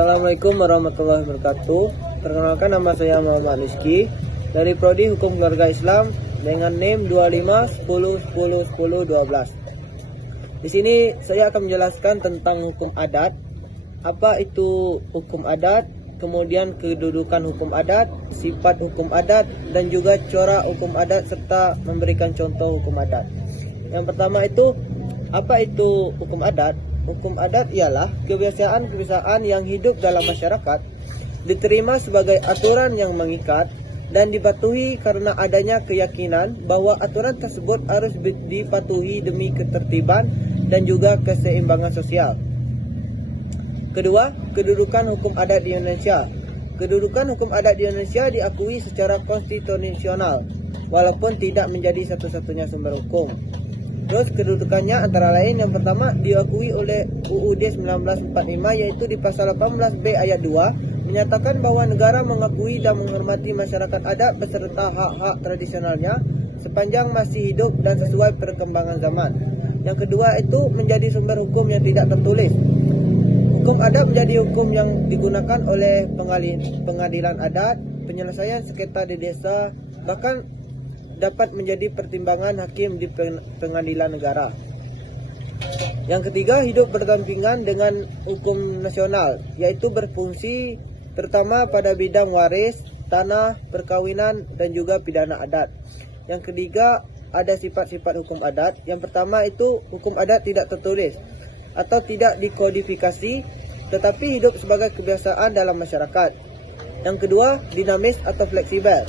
Assalamualaikum warahmatullahi wabarakatuh. Perkenalkan, nama saya Muhammad Rizky dari Prodi Hukum Keluarga Islam dengan NIM 2510101012. Di sini saya akan menjelaskan tentang hukum adat. Apa itu hukum adat, kemudian kedudukan hukum adat, sifat hukum adat, dan juga corak hukum adat serta memberikan contoh hukum adat. Yang pertama itu, apa itu hukum adat? Hukum adat ialah kebiasaan-kebiasaan yang hidup dalam masyarakat, diterima sebagai aturan yang mengikat, dan dipatuhi karena adanya keyakinan bahwa aturan tersebut harus dipatuhi demi ketertiban dan juga keseimbangan sosial. Kedua, kedudukan hukum adat di Indonesia. Kedudukan hukum adat di Indonesia diakui secara konstitusional, walaupun tidak menjadi satu-satunya sumber hukum. Terus kedudukannya antara lain, yang pertama diakui oleh UUD 1945, yaitu di pasal 18B ayat 2 menyatakan bahwa negara mengakui dan menghormati masyarakat adat beserta hak-hak tradisionalnya sepanjang masih hidup dan sesuai perkembangan zaman. Yang kedua itu menjadi sumber hukum yang tidak tertulis. Hukum adat menjadi hukum yang digunakan oleh pengadilan adat, penyelesaian sengketa di desa, bahkan dapat menjadi pertimbangan hakim di pengadilan negara. Yang ketiga, hidup berdampingan dengan hukum nasional, yaitu berfungsi terutama pada bidang waris, tanah, perkawinan, dan juga pidana adat. Yang ketiga, ada sifat-sifat hukum adat. Yang pertama itu, hukum adat tidak tertulis atau tidak dikodifikasi, tetapi hidup sebagai kebiasaan dalam masyarakat. Yang kedua, dinamis atau fleksibel,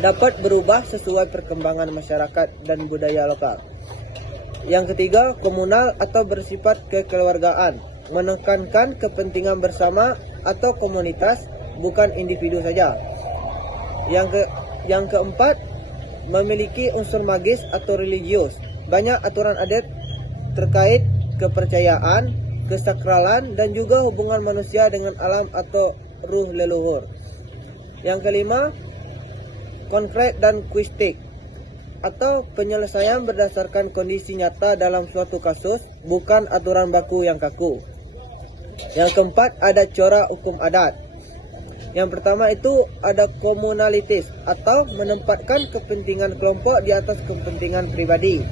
dapat berubah sesuai perkembangan masyarakat dan budaya lokal. Yang ketiga, komunal atau bersifat kekeluargaan, menekankan kepentingan bersama atau komunitas, bukan individu saja. Yang keempat, memiliki unsur magis atau religius. Banyak aturan adat terkait kepercayaan, kesakralan, dan juga hubungan manusia dengan alam atau ruh leluhur. Yang kelima, konkret dan kuistik atau penyelesaian berdasarkan kondisi nyata dalam suatu kasus, bukan aturan baku yang kaku. Yang keempat, ada corak hukum adat. Yang pertama itu ada komunalitis atau menempatkan kepentingan kelompok di atas kepentingan pribadi.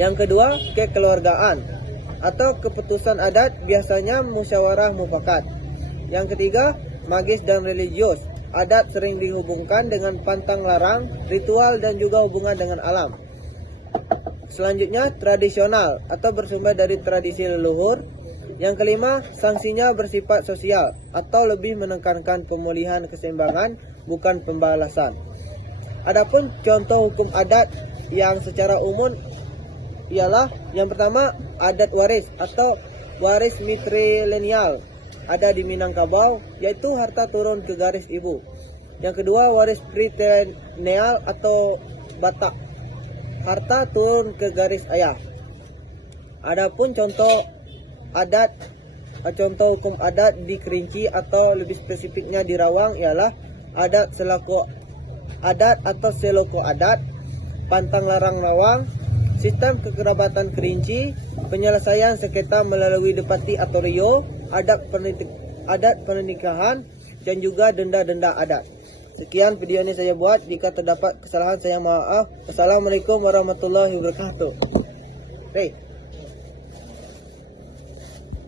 Yang kedua, kekeluargaan atau keputusan adat, biasanya musyawarah mufakat. Yang ketiga, magis dan religius. Adat sering dihubungkan dengan pantang larang, ritual, dan juga hubungan dengan alam. Selanjutnya, tradisional atau bersumber dari tradisi leluhur. Yang kelima, sanksinya bersifat sosial atau lebih menekankan pemulihan keseimbangan, bukan pembalasan. Adapun contoh hukum adat yang secara umum ialah yang pertama, adat waris atau waris matrilineal. Ada di Minangkabau, yaitu harta turun ke garis ibu. Yang kedua, waris patrilineal atau Batak, harta turun ke garis ayah. Adapun contoh hukum adat di Kerinci atau lebih spesifiknya di Rawang ialah adat seloko adat atau seloko adat, pantang larang Rawang, sistem kekerabatan Kerinci, penyelesaian sengketa melalui depati atau rio, adat pernikahan, dan juga denda-denda adat. Sekian video ini saya buat. Jika terdapat kesalahan saya maaf. Assalamualaikum warahmatullahi wabarakatuh.